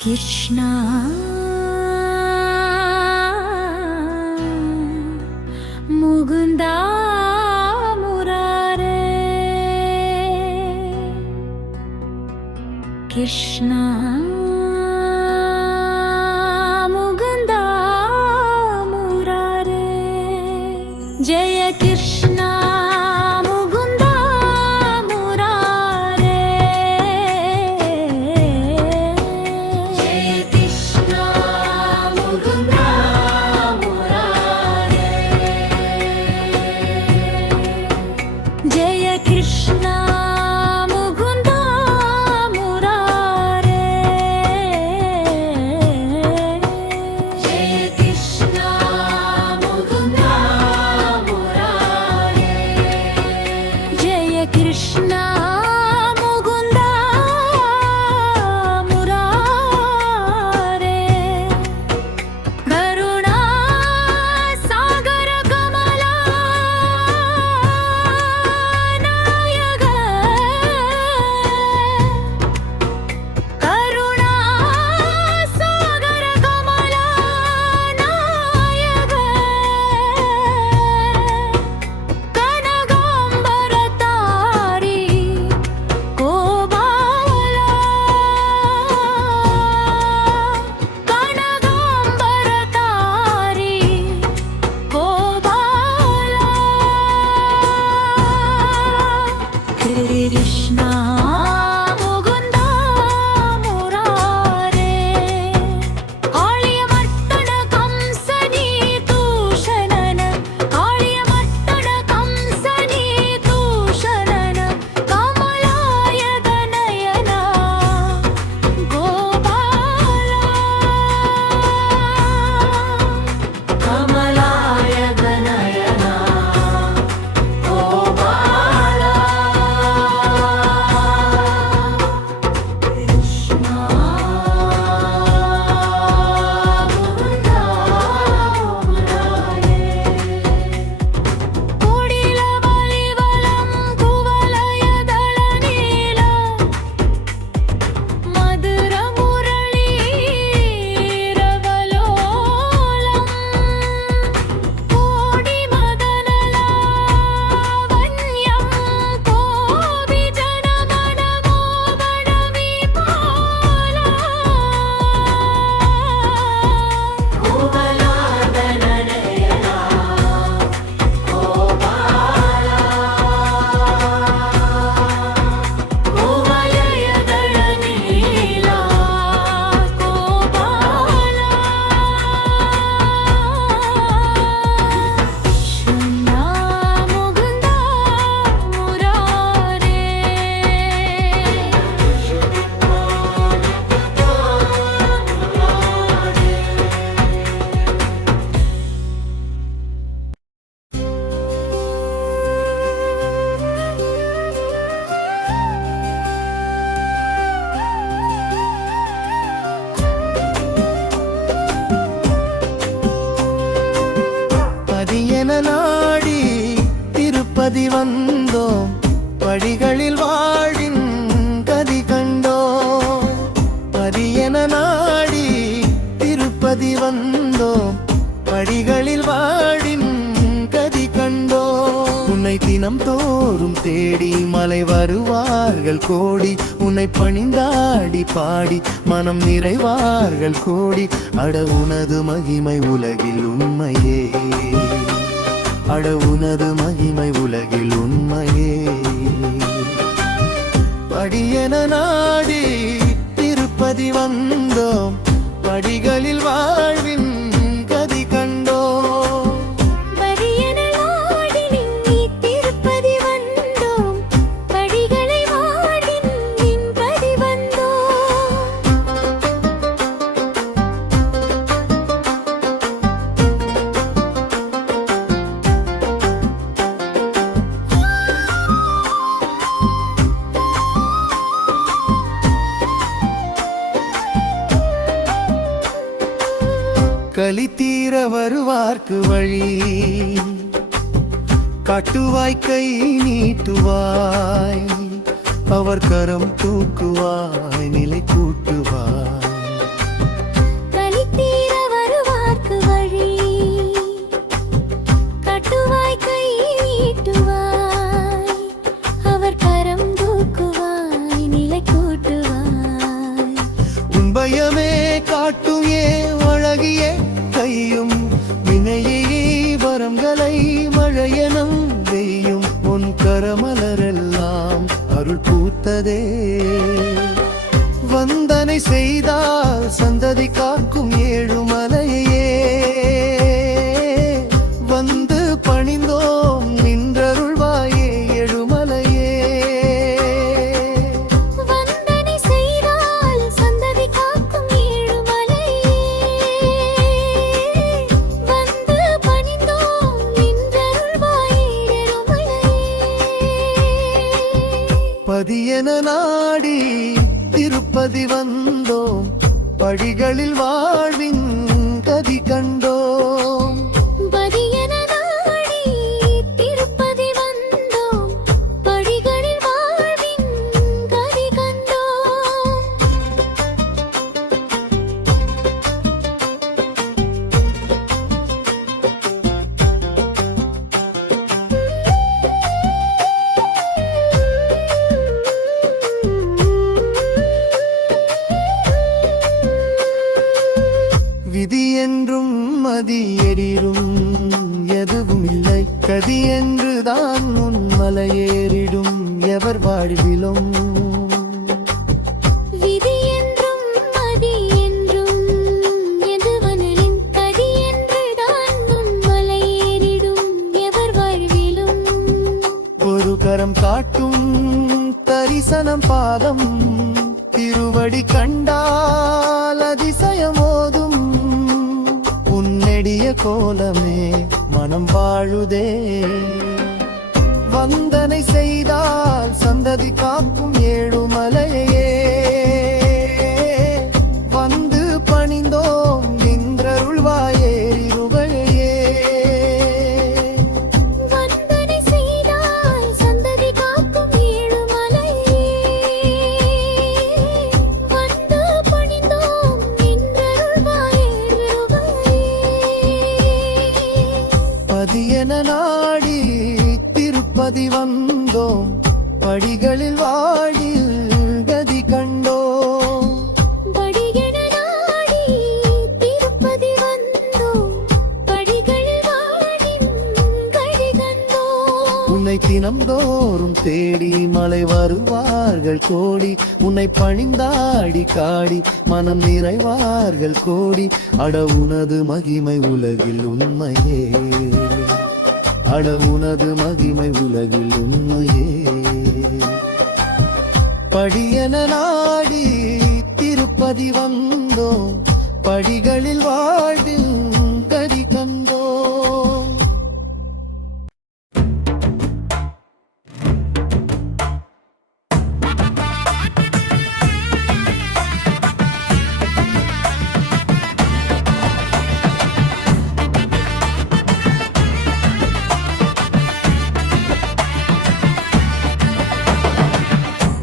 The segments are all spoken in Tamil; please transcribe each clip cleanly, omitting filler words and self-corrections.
கிருஷ்ணா முகுந்தா முராரே கிருஷ்ணா முகுந்தா முராரே ஜெய கிருஷ்ணா நாடி திருப்பதி வந்தோம், படிகளில் வாழின் கதி கண்டோம். பதியென நாடி திருப்பதி வந்தோம், படிகளில் வாழின் கதி கண்டோம். உன்னை தினம் தோறும் தேடி மலை வருவார்கள் கோடி, உன்னை பணிந்தாடி பாடி மனம் நிறைவார்கள் கோடி. அட உனது மகிமை உலகில் உண்மையே, அட உனது மகிமை உலகில் உண்மையே. படியென நாடி திருப்பதி வந்தோம், படிகளில் வாழ்வின் கதி கண்டோம். களி தீர வருவார்க்கு வழி காட்டுவாய், கை நீட்டுவாய், அவர் கரம் தூக்குவாய், நிலை கூட்டுவாய். கருணை செய்தால் சந்ததி காக்கும் ஏழுமலையே வந்து பணிந்தோம் நின்றருள்வாயே எழுமலையே. வந்தனை செய்தால் சந்ததி காக்கும் ஏழுமலையே வந்து பணிந்தோம் நின்றருள்வாயே எழுமலையே. பதியென நாடி திருப்பதி வந்தோம் படிகளில் வாழ்வின் கதி கண்டோம். பதியென நாடி திருப்பதி வந்தோம் படிகளில் வாழ்வின் கதி கண்டோம். விதி என்றும் மதி எறிடும் எதுவும் இல்லை கதி என்றுதான் உன் மலையேறிடும் எவர் வாழ்விலும். விதி என்றும் மதி என்றும் எதுவனின் கதி என்றுதான் உன் மலையேறிடும் எவர் வாழ்விலும். ஒரு கரம் காட்டும் தரிசனம் பாதம் திருவடி கண்டால் அதிசயமோதும். உன்னெடிய கோலமே மனம் வாழுதே வந்தனை செய்தால் சந்ததி காக்கும் ஏழுமலையே வந்து பணிந்தோம் நின்றருள்வாயே இருவழையே. வந்தனை செய்தால் சந்ததி காக்கும் ஏழுமலையே வந்து பணிந்தோம் நின்றருள்வாயே எழுமலையே. பதியென நாடி திருப்பதி வந்தோம் படிகளில் வாழில் கதி கண்டோம். படியென நாடி திருப்பதி வந்தோம் படிகளில் வாழ்வின் கதி கண்டோம். உன்னை தினம்தோறும் தேடி மலை வருவார்கள் கோடி உன்னை பணிந்தாடி காடி மனம் நிறைவார்கள் கோடி. அட உனது மகிமை உலகில் உண்மையே அட உனது மகிமை உலகில் உண்மையே. படியென நாடி திருப்பதி வந்தோம் படிகளில் வாழ்வில் கதி கண்டோம்.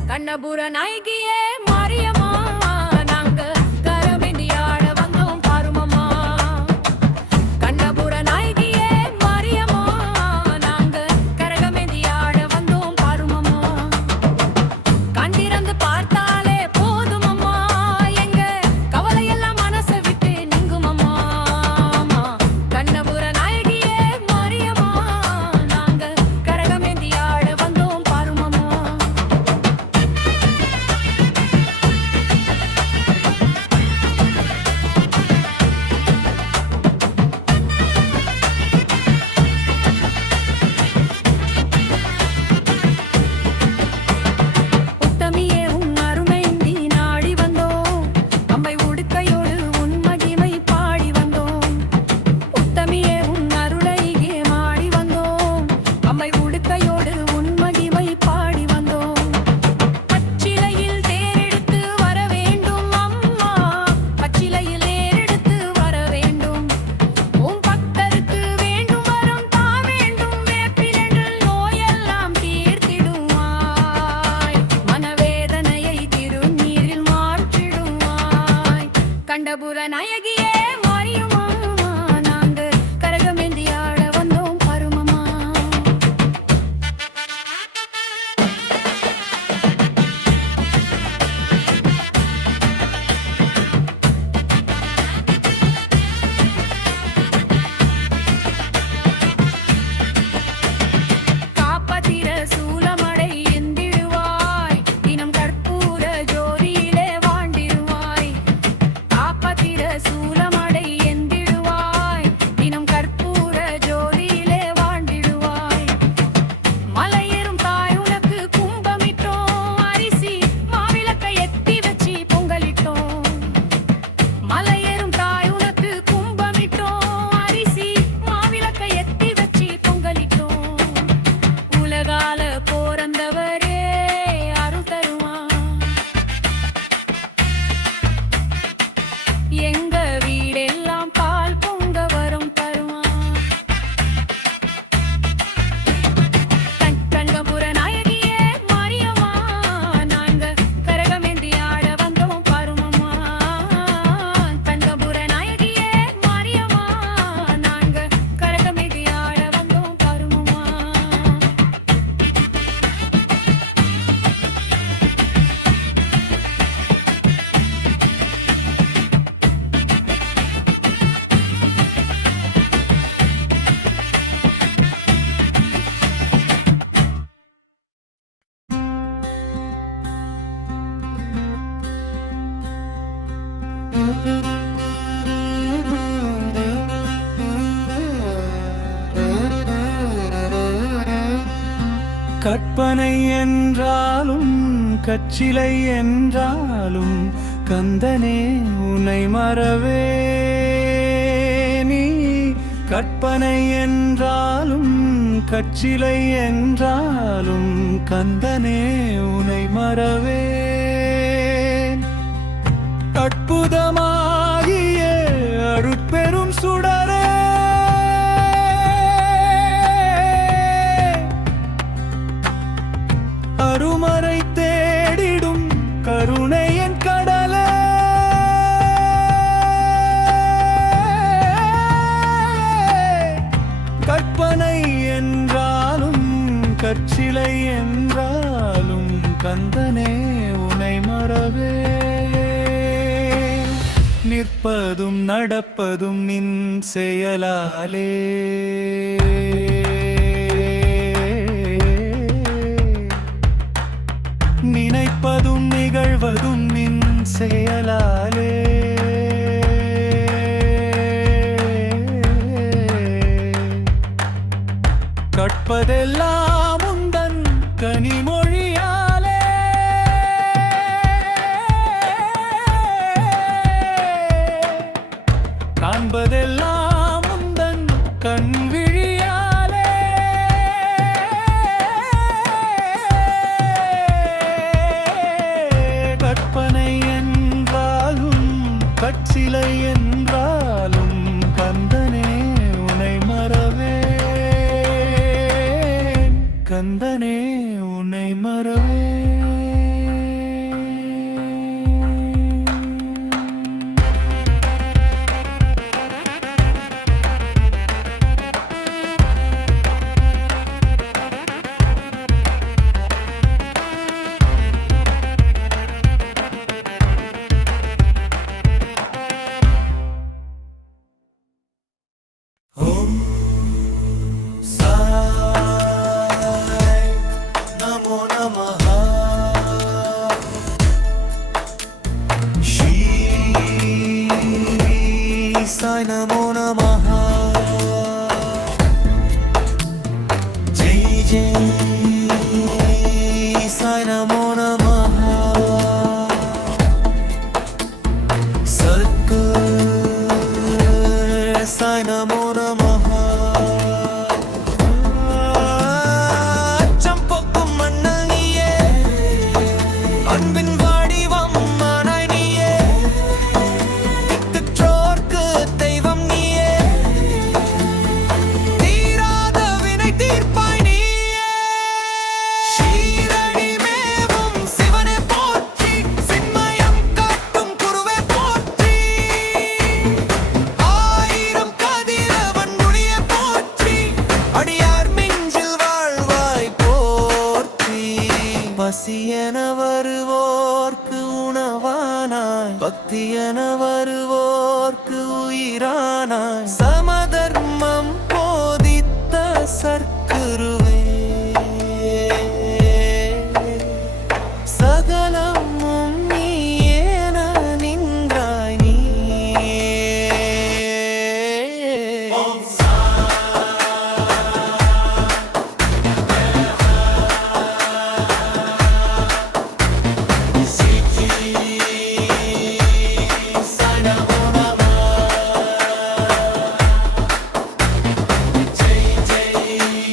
கண்ணபுர நாயகியே மாரியம்மா நாங்க கரமேந்தி ஆட வந்தோம் பாருமம்மா. கண்ணபுர நாயகியே மாரியம்மா நாங்க கரகமேந்தி ஆட வந்தோம் பாருமம்மா. கண்டிருந்து பார்த்தாலே போதுமம்மா எங்க கவலையெல்லாம் மனசை விட்டு நீங்குமம்மா. கண்ணபுர நாயகியே மாரியம்மா நாங்க கரகமேந்தி ஆட வந்தோம் பாருமம்மா. உத்தமியே உன் அருமைந்தி நாடி வந்தோம் அம்மை உடுக்கையோடு உன் மகிமை பாடி வந்தோம். உத்தமியே உன் அருளையே மாடி வந்தோம் அம்மை உடுக்கையோடு உன் மகிமை பாடி வந்தோம். பச்சிலையில் தேரெடுத்து வர வேண்டும் அம்மா பச்சிலையில் ஏறெடுத்து வர வேண்டும். உன் பக்தருக்கு வேண்டும் வரம் தா வேண்டும் வேப்பிலென்று நோயெல்லாம் தீர்த்திடுவாய் மனவேதனையை திருநீரில் மாற்றிடுவாய். கண்டபுர நாயகியே மாரியம்மா நாங்க கரகமேந்தி ஆட வந்தோம் பருமம்மா. காப்பதிர சூலமடை எந்திடுவாய் தினம் கற்பூர ஜோதியிலே வாண்டிடுவாய். எங்க வீடெல்லாம் பால் பொங்க வரும் பருவம். கண்டபுர நாயகியே மாரியம்மா, நாங்க கரகமேந்தி ஆட வந்தோம் பருவம்மா. கண்டபுர நாயகியே மாரியம்மா, நாங்க கரகமேந்தி ஆட வந்தோம் பருவம்மா. கற்பனை என்றாலும் கச்சிலை என்றாலும் கந்தனே உனை மறவே நீ. கற்பனை என்றாலும் கச்சிலை என்றாலும் கந்தனே உனை மறவே. அற்புதமாகிய அருட்பெரும் சுடரே, அருமறை தேடிடும் கருணையன் கடலே, கற்பனை என்றாலும் கற்சிலை என்றாலும் கந்தனே உனை மறவே. நிற்பதும் நடப்பதும் நின் செயலாலே, நினைப்பதும் நிகழ்வதும் நின் செயலாலே. கற்பதெல்லாம் உந்தன் கனிமொழியாலே, காண்பதெல்லாம் உந்தன் கண்விழியாலே. கற்பனை என்றாலும் கற்சிலை என்றாலும் கந்தனே உனை மறவே. கந்தனே உனை மறவே. साई नमो नमः। जय जय साई नमो नमः। सद्गुरु साई नमो नमः। चंपक मन्नल नीये अनबिन वाडिवम मानाय नीये திற்றோர்க்கு தெய்வம் நீயே தீராத வினை தீர்ப்பாய் நீயே ஷீரடி மேவும் சிவனே போற்றி சின்மயம் காட்டும் குருவே போற்றி ஆயிரம் கதிரவன் மொழியே போற்றி அடியார் மிஞ்சில் வாழ்வாய் போற்றி பசியென வருவோர்க்கு உணவானாய் பக்தியென வருவோர்க்கு உயிரானாய் சமதர்மம் போதித்த சற்குருவே சகலமும் நீயேன நின்றாய் நீயே Jai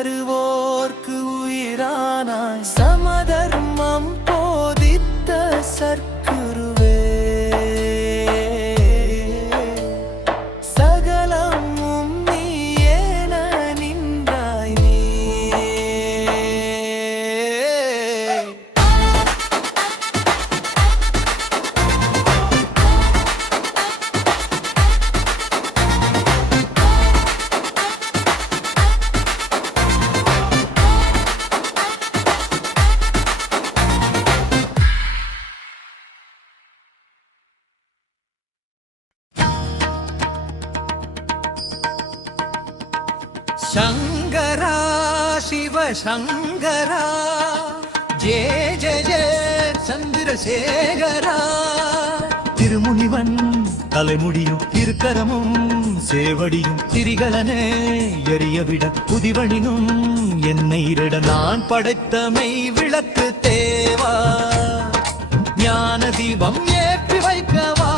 வருவோர்க்கு உயிரானாய் சமதர்மம் போதித்த சற்குருவே சகலமும் நீ என நின்றாய் நீயே சங்கரா சிவ சங்கரா ஜெய ஜெய ஜெய சந்திரசேகரா திருமுனிவன் தலைமுடியும் திருக்கரமும் சேவடியும் திரிகளனே எரியவிட புதிவனினும் என்னை இருட நான் படைத்தமை விளக்கு தேவா ஞான தீபம் ஏற்றி வைக்கவா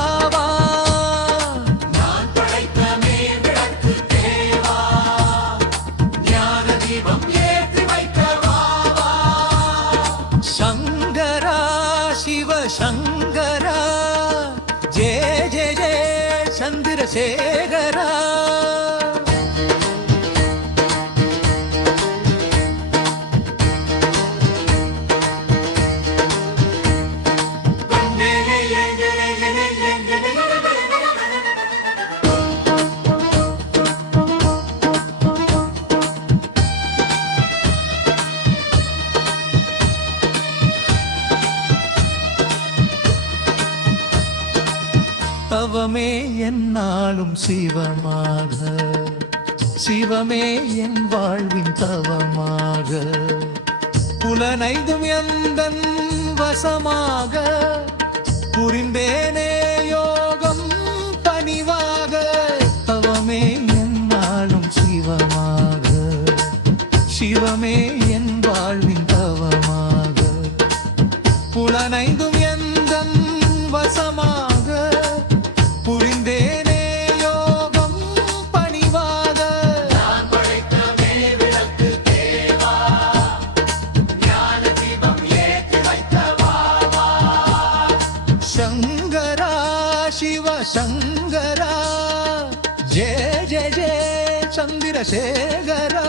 சங்கரா சிவ சங்கரா ஜெய ஜெய ஜெய சந்திரசேகரா தவமே என்னாலும் சிவமாக சிவமே என் வாழ்வின் தவமாக புலனைந்தும் எந்தன் வசமாக புரிந்தேனே யோகம் பணிவாக தவமே என்னாலும் சிவமாக சிவமே என் வாழ்வின் தவமாக புலனைந்தும் எந்தன் வசமாக புரிந்தேனே யோகம் பணிவாக நான் படைத்தமே விளக்கு தேவா ஞான தீபம் ஏற்றி வைத்தவா சங்கரா சிவ சங்கரா ஜெய ஜெய ஜெய சந்திரசேகரா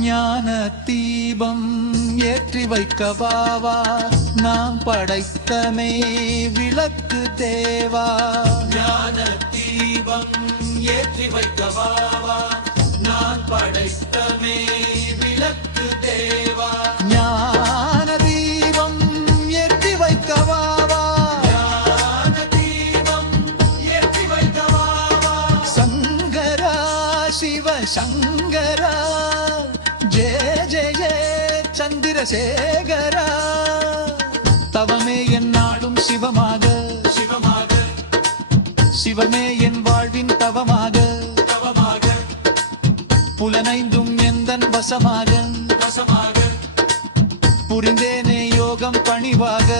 ஞான தீபம் ஏற்றி வைக்கவாவா நாம் படைத்தமே விளக்கு தேவா ஞான தீபம் ஏற்றி வைக்கவாவா நான் படைத்தமே விளக்கு தேவா ஞான தீபம் ஏற்றி வைக்கவாவா ஞான தீபம் ஏற்றி வைக்கவாவா சங்கரா சிவ சங்கரா ஜெய ஜெய ஜெய சந்திரசேகரா தவமே என்னாலும் சிவமாக சிவமாக சிவமே என் வாழ்வின் தவமாக தவமாக புலனைந்தும் எந்தன் வசமாக வசமாக புரிந்தேனே யோகம் பணிவாக